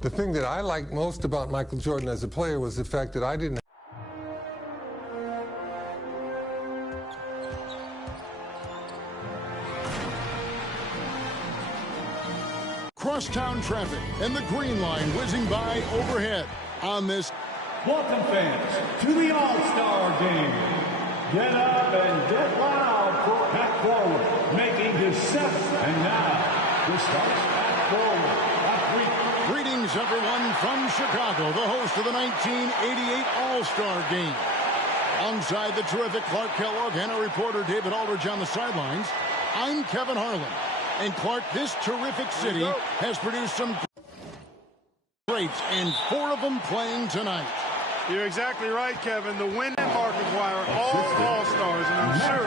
The thing that I liked most about Michael Jordan as a player was the fact that I didn't. Crosstown traffic and the green line whizzing by overhead on this. Welcome, fans, to the All-Star Game. Get up and get loud for Pat Forward, making his 7th. And now, he starts Pat Forward. Greetings, everyone, from Chicago, the host of the 1988 All-Star Game. Alongside the terrific Clark Kellogg and our reporter David Aldridge on the sidelines, I'm Kevin Harlan. And Clark, this terrific city has produced some greats, and 4 of them playing tonight. You're exactly right, Kevin. The win and mark require all All-Stars, and I'm sure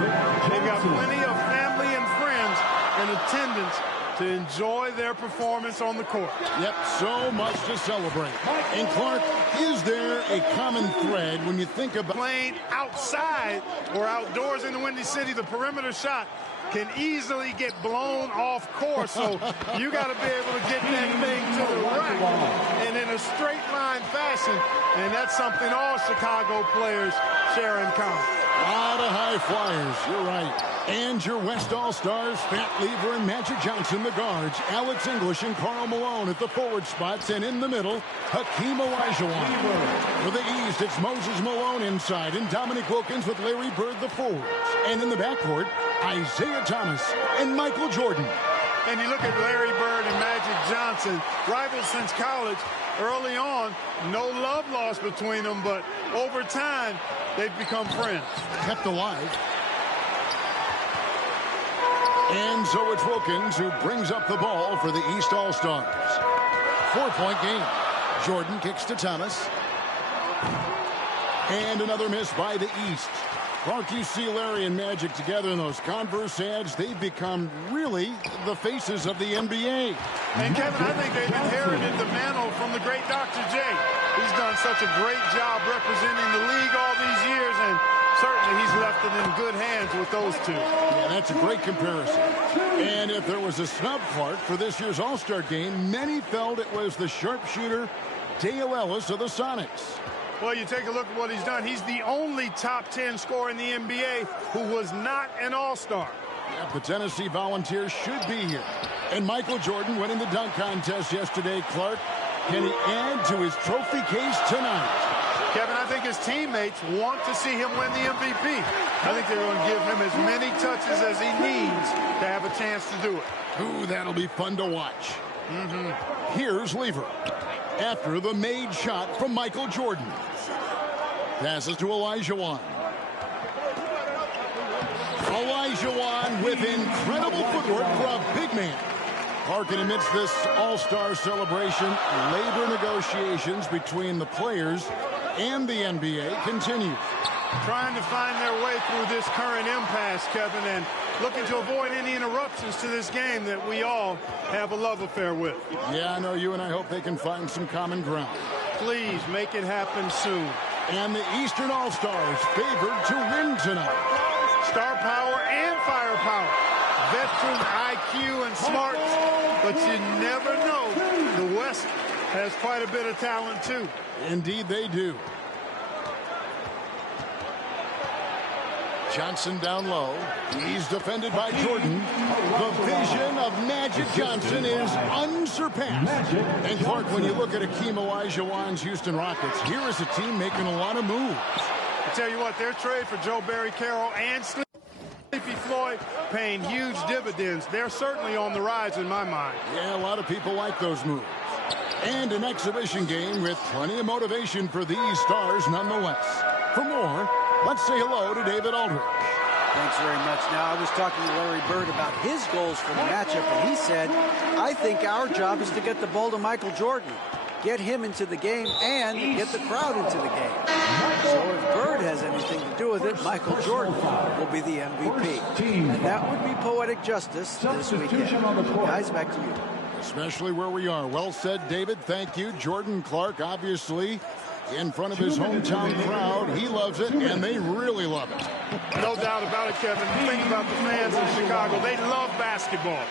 they've got plenty of family and friends in attendance to enjoy their performance on the court. Yep, so much to celebrate. And Clark, is there a common thread when you think about playing outside or outdoors in the Windy City? The perimeter shot can easily get blown off course, so you got to be able to get that thing to the rack and in a straight line fashion, and that's something all Chicago players share in common. A lot of high flyers, you're right. And your West All-Stars, Fat Lever and Magic Johnson, the guards, Alex English and Karl Malone at the forward spots, and in the middle, Hakeem Olajuwon. For the East, it's Moses Malone inside, and Dominique Wilkins with Larry Bird, the forwards. And in the backcourt, Isaiah Thomas and Michael Jordan. And you look at Larry Bird and Magic Johnson, rivals since college. Early on, no love lost between them, but over time, they've become friends. Kept alive. And so it's Wilkins who brings up the ball for the East All-Stars. 4-point game. Jordan kicks to Thomas. And another miss by the East. Clark, you see Larry and Magic together in those Converse ads. They've become really the faces of the NBA. And Kevin, I think they've inherited the mantle from the great Dr. J. He's done such a great job representing the league all these years, and certainly he's left it in good hands with those two. Yeah, that's a great comparison. And if there was a snub, Clark, for this year's All-Star game, many felt it was the sharpshooter Dale Ellis of the Sonics. Well, you take a look at what he's done. He's the only top 10 scorer in the NBA who was not an All-Star. Yeah, the Tennessee Volunteers should be here. And Michael Jordan winning the dunk contest yesterday, Clark. Can he add to his trophy case tonight? Kevin, I think his teammates want to see him win the MVP. I think they're going to give him as many touches as he needs to have a chance to do it. Ooh, that'll be fun to watch. Here's Lever. After the made shot from Michael Jordan. Passes to Olajuwon. Olajuwon with incredible footwork for a big man. Harkin amidst this All-Star celebration, labor negotiations between the players and the NBA continues. Trying to find their way through this current impasse, Kevin, and looking to avoid any interruptions to this game that we all have a love affair with. Yeah, I know you and I hope they can find some common ground. Please make it happen soon. And the Eastern All-Stars favored to win tonight. Star power and firepower. Veteran IQ and smarts, but you never know. The West has quite a bit of talent, too. Indeed, they do. Johnson down low. He's defended by Jordan. The vision of Magic Johnson is unsurpassed. And Clark, when you look at Hakeem Olajuwon's Houston Rockets, here is a team making a lot of moves. I tell you what, their trade for Joe Barry Carroll and Sleepy Floyd paying huge dividends. They're certainly on the rise in my mind. Yeah, a lot of people like those moves. And an exhibition game with plenty of motivation for these stars nonetheless. For more, let's say hello to David Aldridge. Thanks very much. Now, I was talking to Larry Bird about his goals for the matchup, and he said, I think our job is to get the ball to Michael Jordan, get him into the game, and get the crowd into the game. So if Bird has anything to do with it, Michael Jordan will be the MVP. And that would be poetic justice this weekend. Guys, back to you. Especially where we are. Well said, David. Thank you. Jordan Clark, obviously, in front of his hometown crowd. He loves it, and they really love it. No doubt about it, Kevin. Think about the fans in Chicago. They love basketball.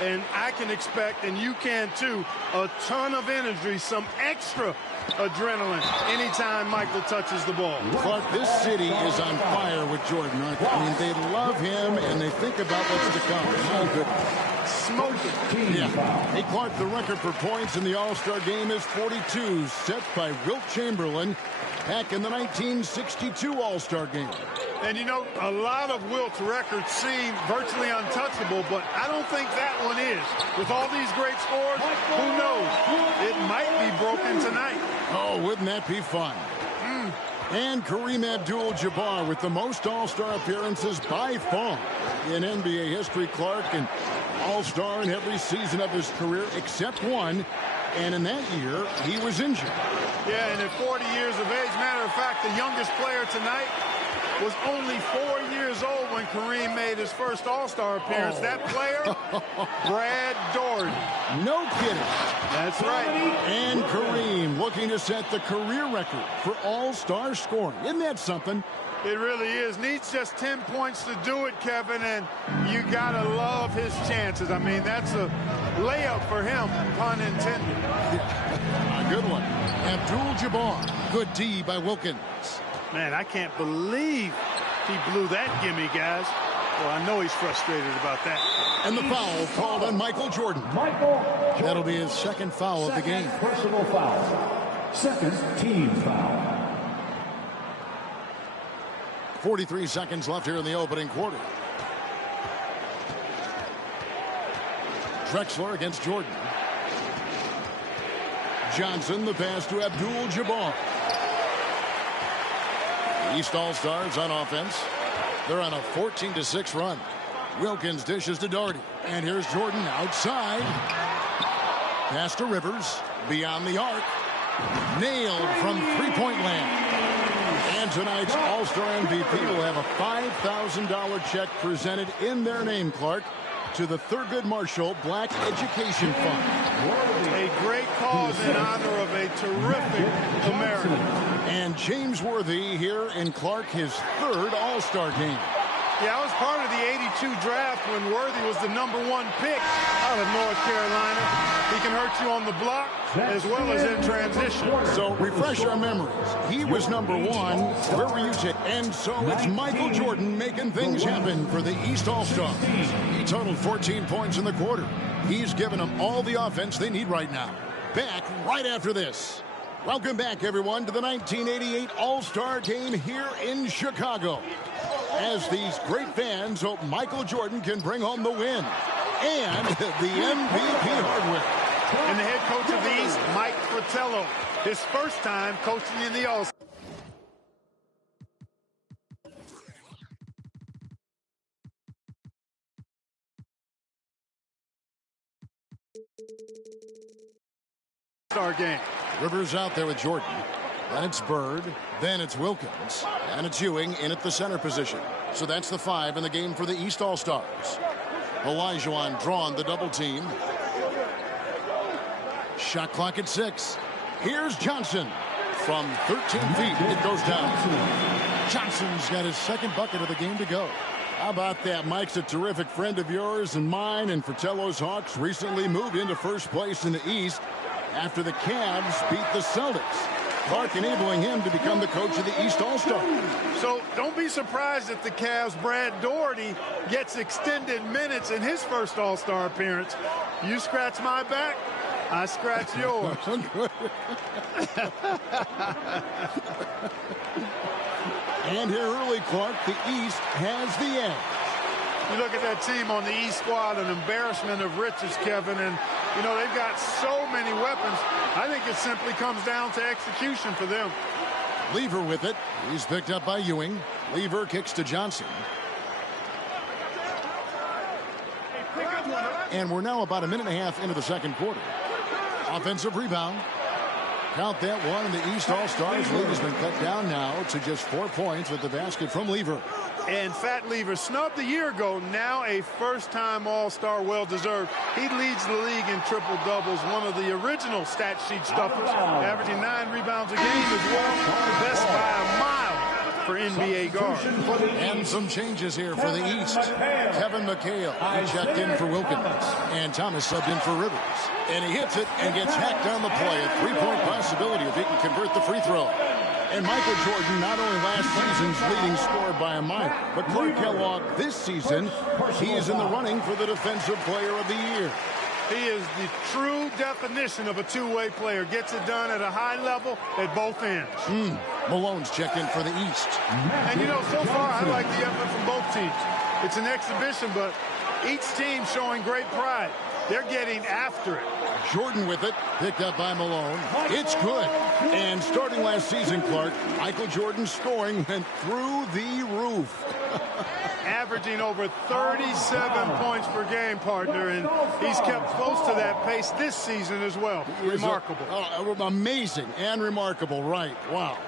And I can expect, and you can too, a ton of energy, some extra adrenaline anytime Michael touches the ball. Clark, this city is on fire with Jordan, aren't they? I mean, they love him, and they think about what's to come. My goodness. Smoking. Yeah. Hey, Clark, the record for points in the All-Star game is 42, set by Wilt Chamberlain back in the 1962 All-Star game. And, you know, a lot of Wilt's records seem virtually untouchable, but I don't think that one is. With all these great scores, who knows? It might be broken tonight. Oh, wouldn't that be fun? And Kareem Abdul-Jabbar with the most All-Star appearances by far in NBA history. Clark, an All-Star in every season of his career except one. And in that year, he was injured. Yeah, and at 40 years of age, matter of fact, the youngest player tonight was only 4 years old when Kareem made his first All-Star appearance. That player, Brad Daugherty. No kidding. That's right. And Kareem looking to set the career record for All-Star scoring. Isn't that something? It really is. Needs just 10 points to do it, Kevin, and you got to love his chances. I mean, that's a layup for him, pun intended. Yeah. A good one. Abdul-Jabbar. Good D by Wilkins. Man, I can't believe he blew that gimme, guys. Well, I know he's frustrated about that. And the foul called on Michael Jordan. That'll be his second foul of the game. Personal foul. Second team foul. 43 seconds left here in the opening quarter. Drexler against Jordan. Johnson, the pass to Abdul-Jabbar. East All-Stars on offense. They're on a 14-6 run. Wilkins dishes to Daugherty. And here's Jordan outside. Pass to Rivers. Beyond the arc. Nailed from three-point land. And tonight's All-Star MVP will have a $5,000 check presented in their name, Clark, to the Thurgood Marshall Black Education Fund. A great cause in honor of a terrific American. And James Worthy here in Clark, his third All-Star game. Yeah, I was part of the 82 draft when Worthy was the #1 pick out of North Carolina. He can hurt you on the block as well as in transition. So refresh our memories. He was #1. Where were you at? And so it's Michael Jordan making things happen for the East All-Stars. He totaled 14 points in the quarter. He's given them all the offense they need right now. Back right after this. Welcome back, everyone, to the 1988 All-Star Game here in Chicago. As these great fans hope Michael Jordan can bring home the win and the MVP hardware. And the head coach of the East, Mike Fratello, his first time coaching in the All-Star. Game. Rivers out there with Jordan. Then it's Bird. Then it's Wilkins. And it's Ewing in at the center position. So that's the 5 in the game for the East All-Stars. Olajuwon drawn the double team. Shot clock at 6. Here's Johnson. From 13 feet, it goes down. Johnson's got his second bucket of the game to go. How about that? Mike's a terrific friend of yours and mine, and Fratello's Hawks recently moved into first place in the East after the Cavs beat the Celtics. Clark enabling him to become the coach of the East All-Star. So don't be surprised if the Cavs' Brad Daugherty gets extended minutes in his first All-Star appearance. You scratch my back, I scratch yours. And here early, Clark, the East has the edge. You look at that team on the East squad, an embarrassment of riches, Kevin, and you know they've got so many weapons. I think it simply comes down to execution for them. Lever with it. He's picked up by Ewing. Lever kicks to Johnson. And we're now about a minute and a half into the second quarter. Offensive rebound. Count that one, and the East All-Stars lead has been cut down now to just 4 points with the basket from Lever. And Fat Lever, snubbed a year ago, now a first-time All-Star, well-deserved. He leads the league in triple-doubles, one of the original stat sheet stuffers, averaging 9 rebounds a game as well, best by a mile. for NBA guards. And some changes here for the East. Kevin McHale, he checked in for Wilkins. And Thomas subbed in for Rivers. And he hits it and gets hacked on the play. A three-point possibility if he can convert the free throw. And Michael Jordan, not only last season's leading scorer by a mile, but Clark Kellogg this season, he is in the running for the Defensive Player of the Year. He is the true definition of a two-way player. Gets it done at a high level at both ends. Malone's checked in for the East. And, you know, so far I like the effort from both teams. It's an exhibition, but each team showing great pride. They're getting after it. Jordan with it, picked up by Malone. It's good. And starting last season, Clark, Michael Jordan's scoring went through the roof. Averaging over 37 points per game, partner, and he's kept close to that pace this season as well. Remarkable. Amazing and remarkable, right. Wow.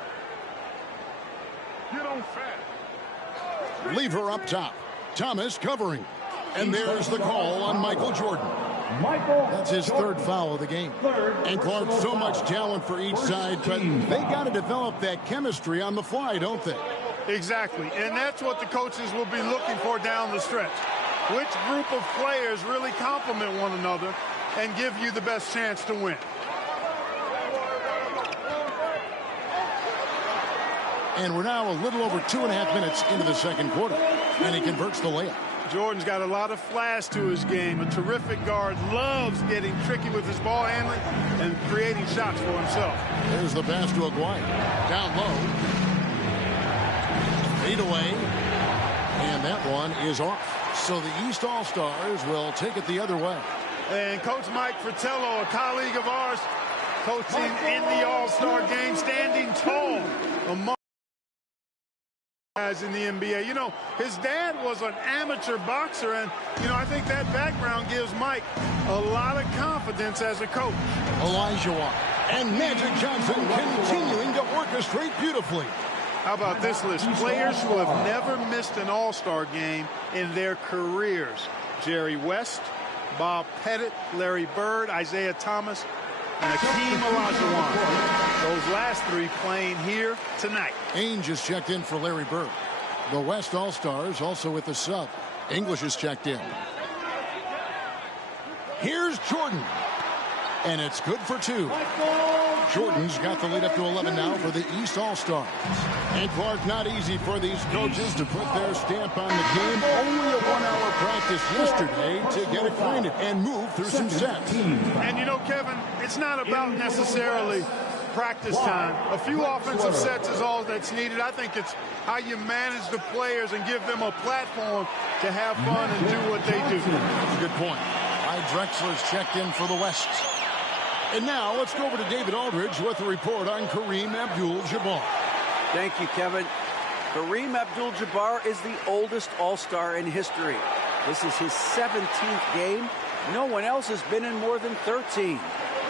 Lever up top. Thomas covering. And there's the call on Michael Jordan. That's his third foul of the game. And Clark, so much talent for each side, but they got to develop that chemistry on the fly, don't they? Exactly, and that's what the coaches will be looking for down the stretch. Which group of players really complement one another and give you the best chance to win? And we're now a little over 2.5 minutes into the second quarter, and he converts the layup. Jordan's got a lot of flash to his game. A terrific guard, loves getting tricky with his ball handling and creating shots for himself. There's the pass to Aguirre. Down low. Fade away. And that one is off. So the East All-Stars will take it the other way. And Coach Mike Fratello, a colleague of ours, coaching in the All-Star game, standing tall among guys in the NBA. You know, his dad was an amateur boxer, and, you know, I think that background gives Mike a lot of confidence as a coach. Olajuwon and Magic Johnson continuing to orchestrate beautifully. How about this list? Players who have never missed an All-Star game in their careers. Jerry West, Bob Pettit, Larry Bird, Isaiah Thomas, and Hakeem Olajuwon. Those last three playing here tonight. Ainge is checked in for Larry Bird. The West All-Stars also with the sub. English is checked in. Here's Jordan. And it's good for two. Jordan's got the lead up to 11 now for the East All-Stars. And Clark, not easy for these coaches to put their stamp on the game. Only a 1-hour practice yesterday to get acquainted and move through some sets. And you know, Kevin, it's not about necessarily practice time. A few offensive sets is all that's needed. I think it's how you manage the players and give them a platform to have fun and do what they do. That's a good point. Drexler's checked in for the West. And now let's go over to David Aldridge with a report on Kareem Abdul-Jabbar. Thank you, Kevin. Kareem Abdul-Jabbar is the oldest All-Star in history. This is his 17th game. No one else has been in more than 13.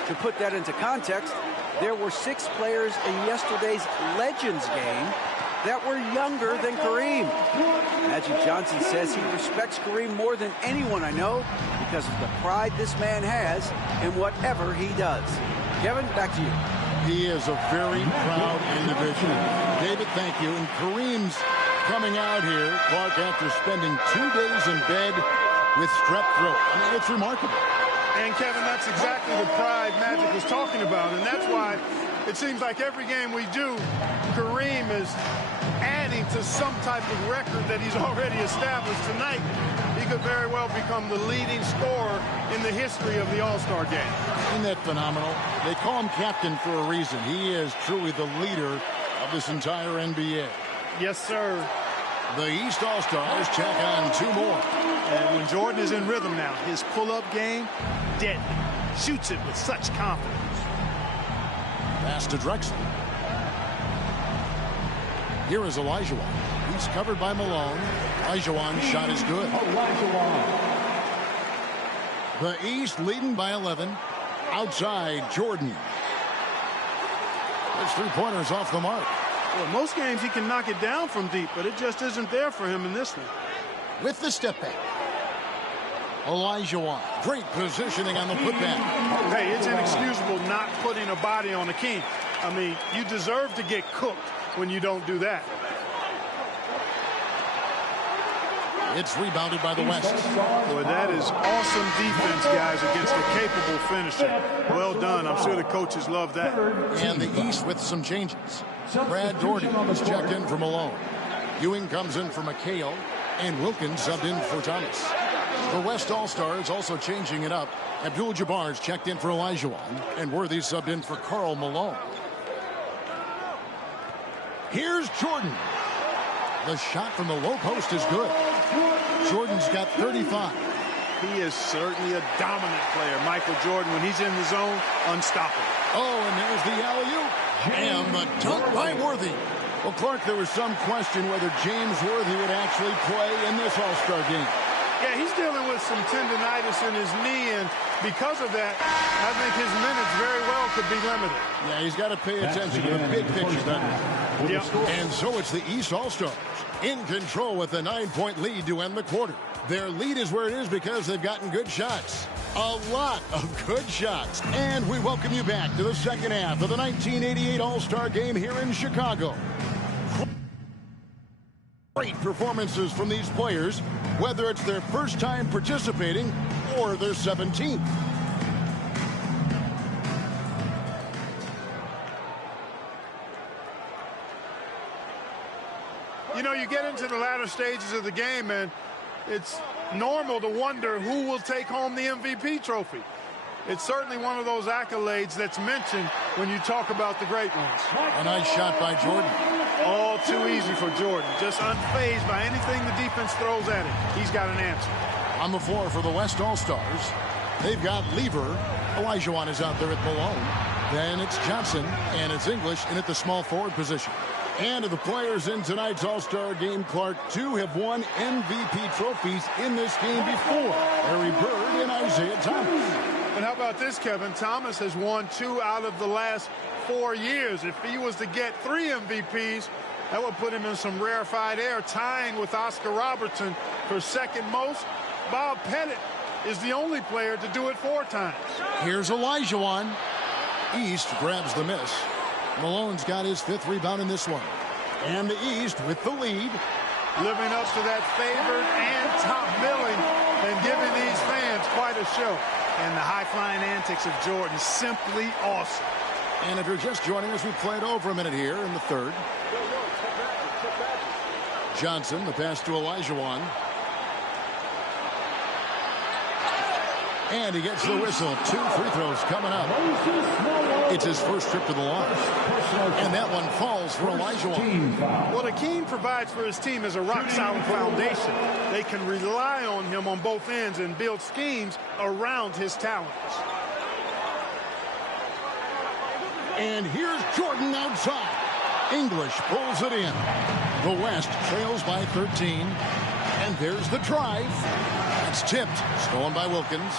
To put that into context, there were 6 players in yesterday's Legends game that were younger than Kareem. Magic Johnson says he respects Kareem more than anyone I know because of the pride this man has in whatever he does. Kevin, back to you. He is a very proud individual. David, thank you. And Kareem's coming out here, Clark, after spending 2 days in bed with strep throat. I mean, it's remarkable. And, Kevin, that's exactly the pride Magic was talking about. And that's why it seems like every game we do, Kareem is adding to some type of record that he's already established. Tonight, he could very well become the leading scorer in the history of the All-Star game. Isn't that phenomenal? They call him captain for a reason. He is truly the leader of this entire NBA. Yes, sir. The East All-Stars check on 2 more. And when Jordan is in rhythm now, his pull-up game, deadly. Shoots it with such confidence. Pass to Drexler. Here is Olajuwon. He's covered by Malone. Olajuwon's shot is good. The East leading by 11. Outside, Jordan. His three-pointers off the mark. Well, most games he can knock it down from deep, but it just isn't there for him in this one. With the step back. Olajuwon. Great positioning on the putback. Hey, it's inexcusable not putting a body on the king. I mean, you deserve to get cooked when you don't do that. It's rebounded by the West. Boy, that is awesome defense, guys, against a capable finisher. Well done. I'm sure the coaches love that. And the East with some changes. Brad Doherty is checked in for Malone. Ewing comes in for McHale, and Wilkins subbed in for Thomas. The West All-Stars also changing it up. Abdul-Jabbar is checked in for Olajuwon, and Worthy subbed in for Karl Malone. Here's Jordan. The shot from the low post is good. Jordan's got 35. He is certainly a dominant player. Michael Jordan, when he's in the zone, unstoppable. Oh, and there's the alley-oop. And the dunk by Worthy. Well, Clark, there was some question whether James Worthy would actually play in this All-Star game. Yeah, he's dealing with some tendonitis in his knee, and because of that, I think his minutes very well could be limited. Yeah, he's got to pay attention to the big picture, doesn't he? Yep. And so it's the East All-Stars in control with a 9-point lead to end the quarter. Their lead is where it is because they've gotten good shots. A lot of good shots. And we welcome you back to the second half of the 1988 All-Star Game here in Chicago. Great performances from these players, whether it's their first time participating or their 17th. You know, you get into the latter stages of the game, and it's normal to wonder who will take home the MVP trophy. It's certainly one of those accolades that's mentioned when you talk about the great ones. A nice shot by Jordan. All too easy for Jordan. Just unfazed by anything the defense throws at him. He's got an answer. On the floor for the West All-Stars, they've got Lever. Olajuwon is out there at Malone. Then it's Johnson, and it's English in at the small forward position. And of the players in tonight's All-Star game, Clark, two have won MVP trophies in this game before. Larry Bird and Isaiah Thomas. And how about this, Kevin? Thomas has won 2 out of the last 4 years. If he was to get 3 MVPs, that would put him in some rarefied air, tying with Oscar Robertson for second most. Bob Pettit is the only player to do it 4 times. Here's Olajuwon. East grabs the miss. Malone's got his 5th rebound in this one. And the East with the lead. Living up to that favored and top billing and giving these fans quite a show. And the high-flying antics of Jordan, simply awesome. And if you're just joining us, we played over a minute here in the third. Johnson, the pass to Olajuwon. And he gets the whistle. 2 free throws coming up. It's his first trip to the line. And that one falls for Olajuwon. What Akeem provides for his team is a rock-solid foundation. They can rely on him on both ends and build schemes around his talents. And here's Jordan outside. English pulls it in. The West trails by 13. And there's the drive. It's tipped. Stolen by Wilkins.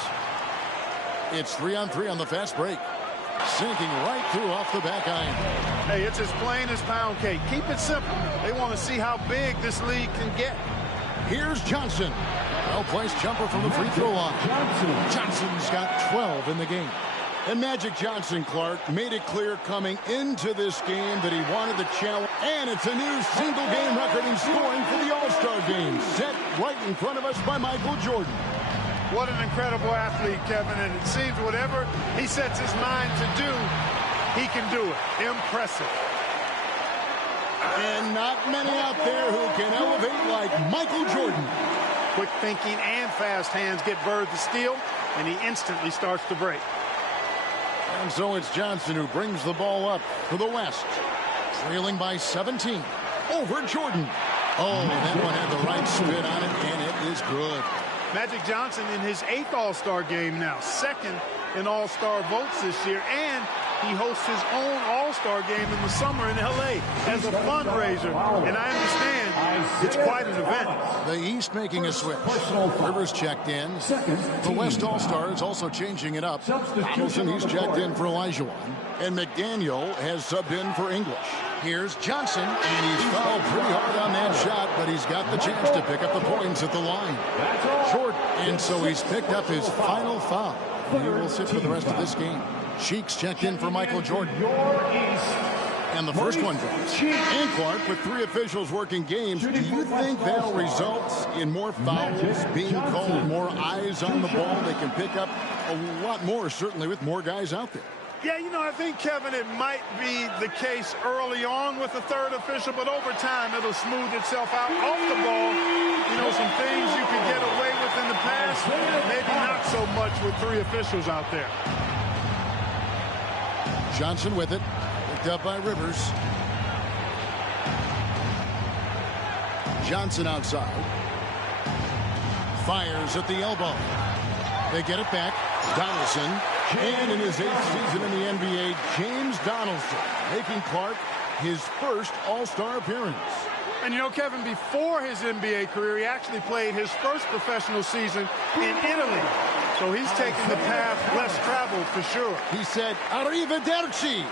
It's 3-on-3 on the fast break. Sinking right through off the back iron. Hey, it's as plain as pound cake. Keep it simple. They want to see how big this league can get. Here's Johnson. Well-placed jumper from the free throw line. Johnson's got 12 in the game. And Magic Johnson, Clark, made it clear coming into this game that he wanted the challenge. And it's a new single-game record in scoring for the All-Star game, set right in front of us by Michael Jordan. What an incredible athlete, Kevin. And it seems whatever he sets his mind to do, he can do it. Impressive. And not many out there who can elevate like Michael Jordan. Quick thinking and fast hands get Bird the steal, and he instantly starts to break. And so it's Johnson who brings the ball up for the West. Trailing by 17. Over Jordan. Oh, that one had the right spin on it, and it is good. Magic Johnson in his 8th All-Star game now. 2nd in All-Star votes this year. And he hosts his own All-Star game in the summer in L.A. as a fundraiser. And I understand it's quite an event. The East making a switch. Rivers checked in. The West All-Stars also changing it up. Donaldson, he's checked in for Olajuwon. And McDaniel has subbed in for English. Here's Johnson, and he's fouled pretty hard on that shot, but he's got the chance to pick up the points at the line. Short, and so he's picked up his final foul. He will sit for the rest of this game. Cheeks checked in for Michael Jordan. And the first one goes. And Clark, with 3 officials working games, do you think that'll result in more fouls being called, more eyes on the ball? They can pick up a lot more, certainly, with more guys out there. Yeah, you know, I think, Kevin, it might be the case early on with the third official, but over time it'll smooth itself out. Off the ball, you know, some things you could get away with in the past, maybe not so much with 3 officials out there. Johnson with it. Picked up by Rivers. Johnson outside. Fires at the elbow. They get it back. Donaldson. And in his 8th season in the NBA, James Donaldson making Clark his first All-Star appearance. And you know, Kevin, before his NBA career, he actually played his first professional season in Italy. So he's taking the path less traveled for sure. He said, "Arrivederci"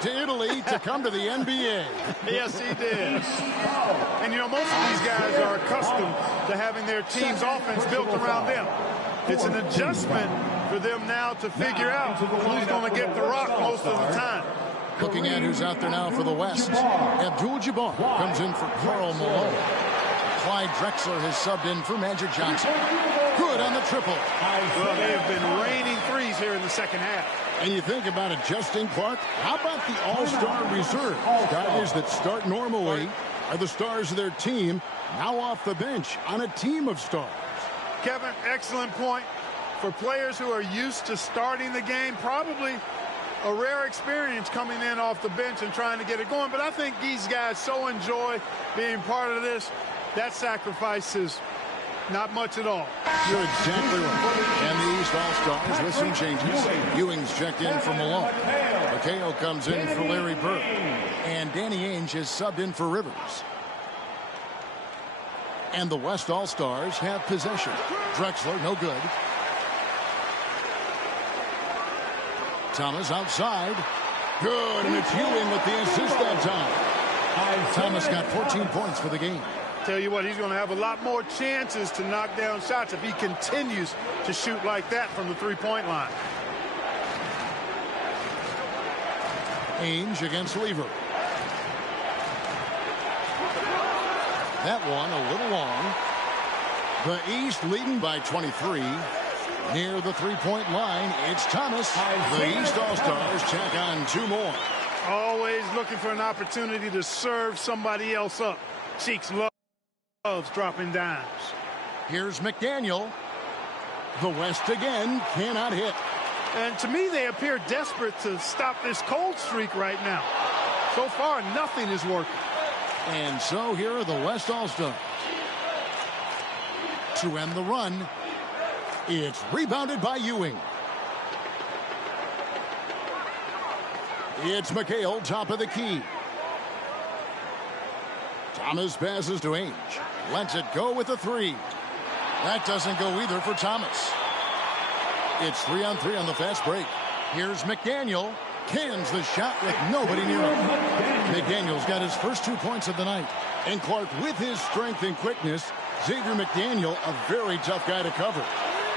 to Italy to come to the NBA. Yes, he did. And you know, most of these guys are accustomed to having their team's offense built around them. It's an adjustment for them now to figure out who's going to get the rock most of the time. Looking at who's out there now for the West. Abdul-Jabbar comes in for Karl Malone. Clyde Drexler has subbed in for Magic Johnson. Good on the triple. Well, they have been raining threes here in the second half. And you think about adjusting, Clark, how about the All-Star reserve? Guys that start normally are the stars of their team, now off the bench on a team of stars. Kevin, excellent point. For players who are used to starting the game, probably a rare experience coming in off the bench and trying to get it going. But I think these guys so enjoy being part of this, that sacrifice is not much at all. You're exactly right. And the East All-Stars with some changes. Ewing's checked in for Malone. McHale comes in for Larry Bird. And Danny Ainge has subbed in for Rivers. And the West All-Stars have possession. Drexler, no good. Thomas outside. Good, and it's Ewing with the assist that time. Thomas got 14 points for the game. Tell you what, he's going to have a lot more chances to knock down shots if he continues to shoot like that from the three-point line. Ainge against Lever. That one a little long. The East leading by 23. Near the three-point line, it's Thomas. The East All-Stars check on 2 more. Always looking for an opportunity to serve somebody else up. Cheeks loves dropping dimes. Here's McDaniel. The West again cannot hit. And to me, they appear desperate to stop this cold streak right now. So far, nothing is working. And so here are the West All-Stars. To end the run, it's rebounded by Ewing. It's McHale, top of the key. Thomas passes to Ainge. Lets it go with a 3. That doesn't go either for Thomas. It's 3-on-3 on the fast break. Here's McDaniel. Cans the shot with nobody near him. McDaniel's got his first 2 points of the night. And Clark, with his strength and quickness, Xavier McDaniel, a very tough guy to cover.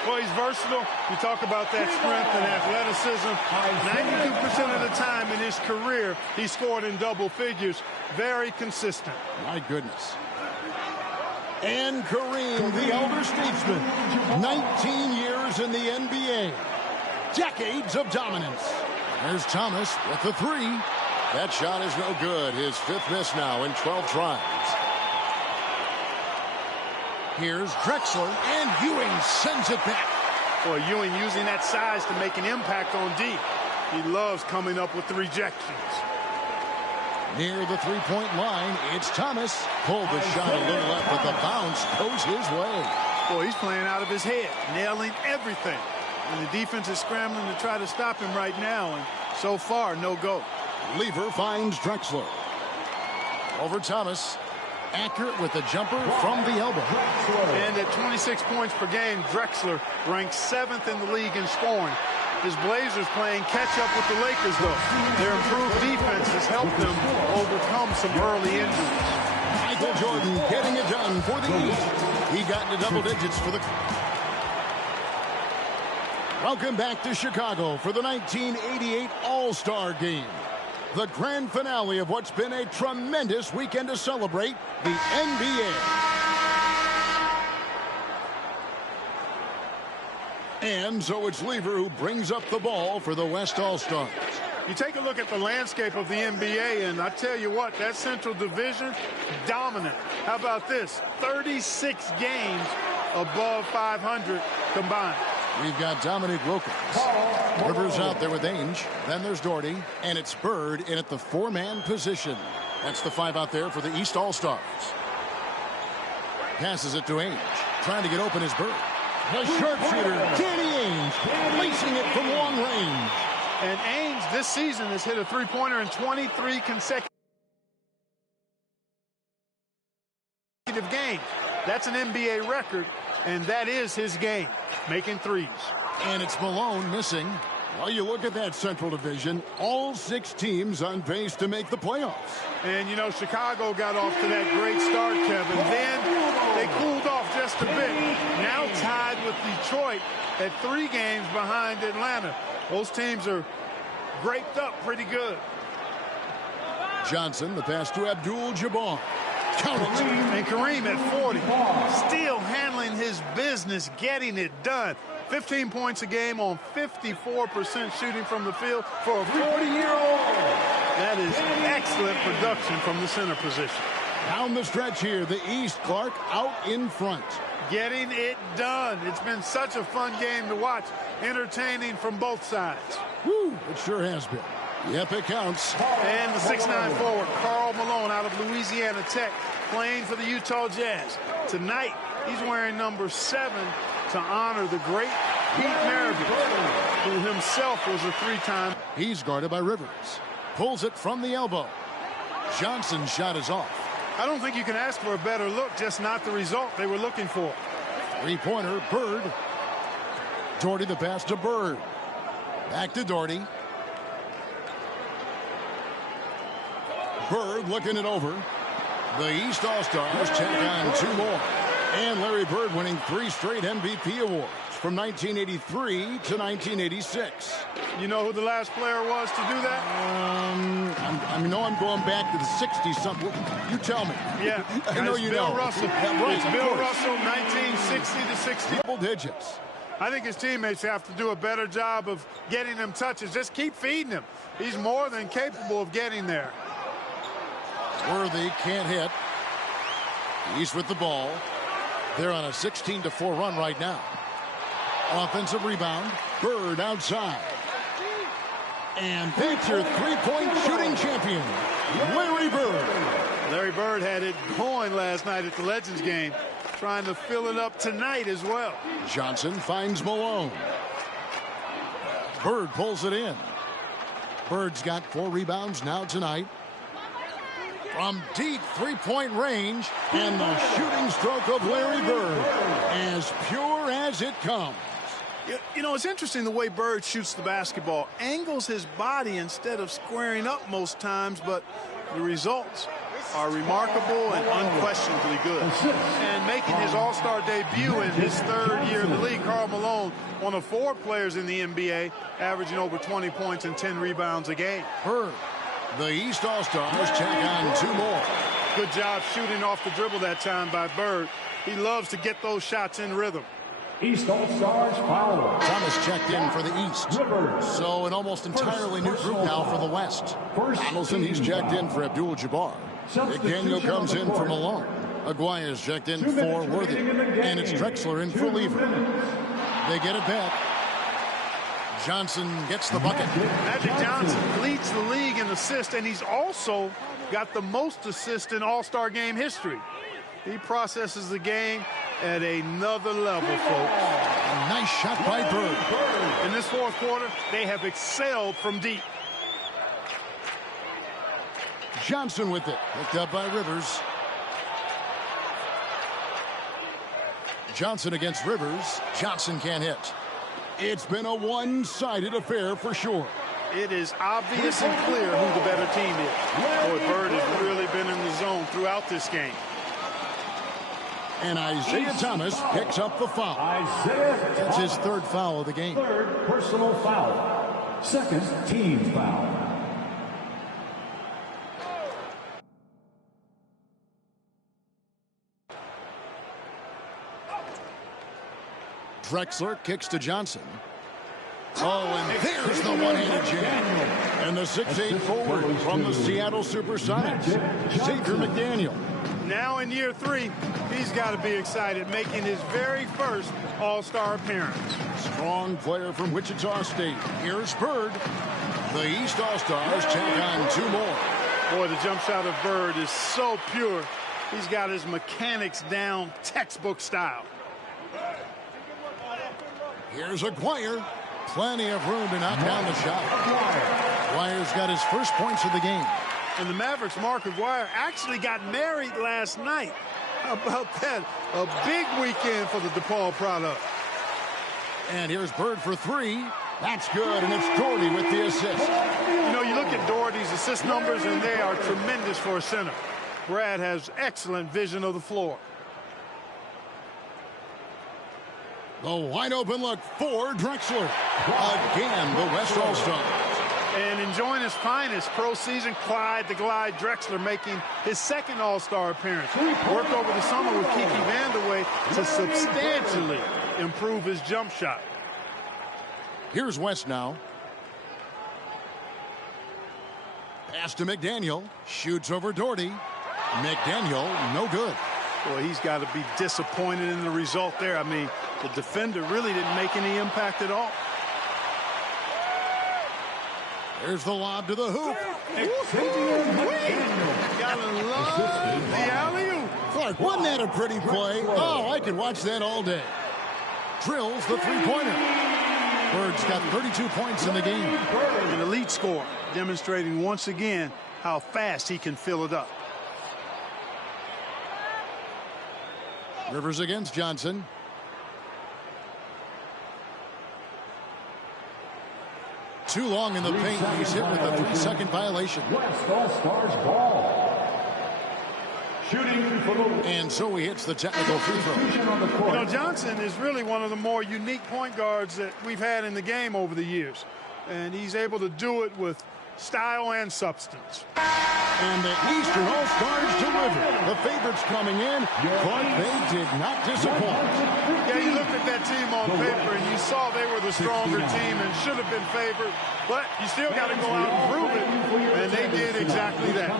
Well, he's versatile. You talk about that strength and athleticism. 92% of the time in his career, he scored in double figures. Very consistent. My goodness. And Kareem, the elder statesman. 19 years in the NBA. Decades of dominance. There's Thomas with the 3. That shot is no good. His 5th miss now in 12 tries. Here's Drexler, and Ewing sends it back. Boy, Ewing using that size to make an impact on D. He loves coming up with the rejections. Near the three-point line, it's Thomas. Pulled the shot a little left, but the bounce goes his way. Boy, he's playing out of his head, nailing everything. And the defense is scrambling to try to stop him right now, and so far, no go. Lever finds Drexler. Over Thomas. Accurate with the jumper from the elbow. And at 26 points per game, Drexler ranks 7th in the league in scoring. His Blazers playing catch-up with the Lakers, though. Their improved defense has helped them overcome some early injuries. Michael Jordan getting it done for the East. He got into double digits for the... Welcome back to Chicago for the 1988 All-Star Game. The grand finale of what's been a tremendous weekend to celebrate the NBA. And so it's Lever who brings up the ball for the West All-Stars. You take a look at the landscape of the NBA, and I tell you what, that Central Division, dominant. How about this? 36 games above 500 combined. We've got Dominic Wilkins. Rivers out there with Ainge. Then there's Doherty. And it's Bird in at the four-man position. That's the five out there for the East All-Stars. Passes it to Ainge. Trying to get open is Bird. The sharpshooter, Danny Ainge, placing it from long range. And Ainge this season has hit a three-pointer in 23 consecutive games. That's an NBA record, and that is his game, making threes. And it's Malone missing. Well, you look at that Central Division, all 6 teams on pace to make the playoffs. And, you know, Chicago got off to that great start, Kevin. Then they cooled off just a bit. Now tied with Detroit at 3 games behind Atlanta. Those teams are graped up pretty good. Johnson, the pass to Abdul-Jabbar. Count it. And Kareem at 40. Still handling his business, getting it done. 15 points a game on 54% shooting from the field for a 40-year-old. That is excellent production from the center position. Down the stretch here, the East, Clark out in front. Getting it done. It's been such a fun game to watch. Entertaining from both sides. Woo, it sure has been. Yep, it counts. And the 6'9" forward, Karl Malone out of Louisiana Tech, playing for the Utah Jazz. Tonight, he's wearing number 7 to honor the great Pete Maravich, who himself was a 3-time. He's guarded by Rivers. Pulls it from the elbow. Johnson's shot is off. I don't think you can ask for a better look, just not the result they were looking for. Three-pointer, Bird. Doherty the pass to Bird. Back to Doherty. Bird looking it over. The East All-Stars check on 2 more. And Larry Bird winning 3 straight MVP awards from 1983 to 1986. You know who the last player was to do that? I know I'm going back to the 60s. Something. You tell me. Yeah. I know you Bill know. Russell. Yeah, right, it's Bill Russell, 1960 to 60. Double digits. I think his teammates have to do a better job of getting him touches. Just keep feeding him. He's more than capable of getting there. Worthy can't hit. East with the ball. They're on a 16-4 run right now. Offensive rebound. Bird outside. And that's your three-point shooting champion, Larry Bird. Larry Bird had it going last night at the Legends game. Trying to fill it up tonight as well. Johnson finds Malone. Bird pulls it in. Bird's got 4 rebounds now tonight. From deep three-point range, and the shooting stroke of Larry Bird, as pure as it comes. You know, it's interesting the way Bird shoots the basketball. Angles his body instead of squaring up most times, but the results are remarkable and unquestionably good. And making his All-Star debut in his 3rd year in the league, Karl Malone, one of 4 players in the NBA, averaging over 20 points and 10 rebounds a game. Bird. The East All-Stars check on 2 more. Good job shooting off the dribble that time by Bird. He loves to get those shots in rhythm. East All-Stars foul. Thomas checked in for the East. So an almost entirely new group now for the West. Donaldson, he's checked in for Abdul-Jabbar. McDaniel comes in for Malone. Aguirre's checked in for Worthy. And it's Drexler in for Lever. They get it back. Johnson gets the bucket. Magic Johnson leads the league in assists, and he's also got the most assists in All-Star game history. He processes the game at another level, folks. A nice shot by Bird. In this 4th quarter, they have excelled from deep. Johnson with it. Picked up by Rivers. Johnson against Rivers. Johnson can't hit. It's been a one-sided affair for sure. It is obvious and clear who the better team is. Boy, Bird has really been in the zone throughout this game. And Isaiah Thomas picks up the foul. That's his 3rd foul of the game. 3rd personal foul. 2nd team foul. Drexler kicks to Johnson. Oh, and there's the one-handed jam. And the 6'8 forward from the Seattle Supersonics, Xavier McDaniel. Now in year 3, he's got to be excited, making his very first All-Star appearance. Strong player from Wichita State. Here's Bird. The East All-Stars tack on 2 more. Boy, the jump shot of Bird is so pure. He's got his mechanics down textbook style. Here's Aguirre. Plenty of room to knock down the shot. Aguirre's got his first points of the game. And the Mavericks' Mark Aguirre actually got married last night. How about that? A big weekend for the DePaul product. And here's Bird for 3. That's good, and it's Doherty with the assist. You know, you look at Doherty's assist numbers, and they are tremendous for a center. Brad has excellent vision of the floor. The wide open look for Drexler. Again, the West All-Stars. And enjoying his finest pro season, Clyde the Glide Drexler making his second All-Star appearance. Worked over the summer with Kiki Vandeweghe to substantially improve his jump shot. Here's West now. Pass to McDaniel. Shoots over Doherty. McDaniel, no good. Boy, he's got to be disappointed in the result there. I mean, the defender really didn't make any impact at all. There's the lob to the hoop. Gotta love the alley-oop. Clark, wasn't that a pretty play? Oh, I could watch that all day. Drills the three-pointer. Bird's got 32 points in the game. An elite score, demonstrating once again how fast he can fill it up. Rivers against Johnson. Too long in the paint. He's hit with a 3-second violation. West All-Stars ball. Shooting for the... And so he hits the technical free throw. You know, Johnson is really one of the more unique point guards that we've had in the game over the years. And he's able to do it with style and substance. And the Eastern All-Stars deliver. The favorites coming in, but they did not disappoint. Yeah, you looked at that team on paper and you saw they were the stronger team and should have been favored, but you still got to go out and prove it, and they did exactly that.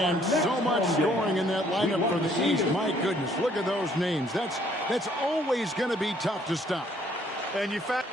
And so much scoring in that lineup for the East. My goodness, look at those names. That's always going to be tough to stop. And you fact